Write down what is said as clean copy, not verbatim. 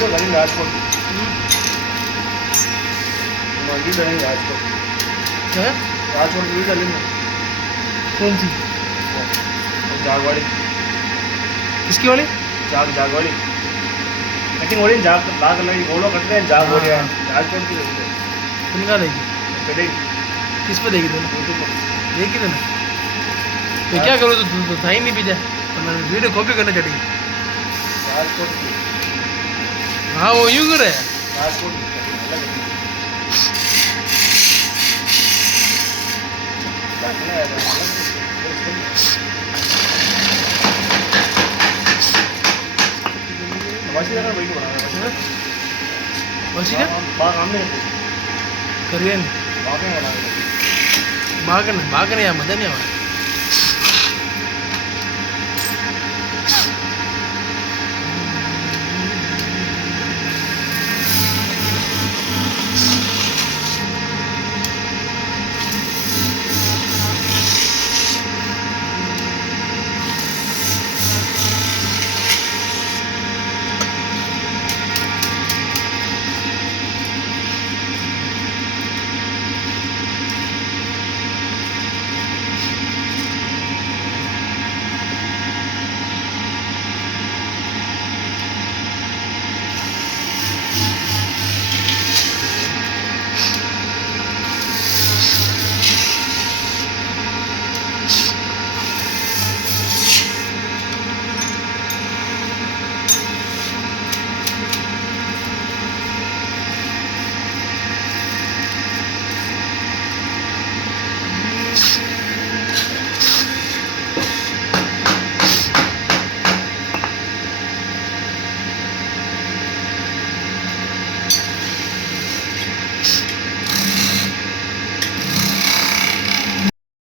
वीडियो डालेंगे राजकोट वीडियो डालेंगे राजकोट है राजकोट वीडियो डालेंगे कौन सी जाग वाली किसकी वाली जाग वाली कटिंग हो रही जाग लाग लगी गोलो कट रहे हैं जाग हो रहा है राजकोट की तुम कहाँ देगी चलेगी किस पे देगी तूने यूट्यूब पर देखी तूने मैं क्या करूँ तो था ही नहीं पीछा तो मैंने वीडियो कॉपी करने चढ़ी राजकोट की हाँ वो यूँ कर रहा है राजकोट की अलग वैसे जगह वही बनाना है वैसी क्या बाग हमने करिए बाग में बनाना भागने यार मजा नहीं आवा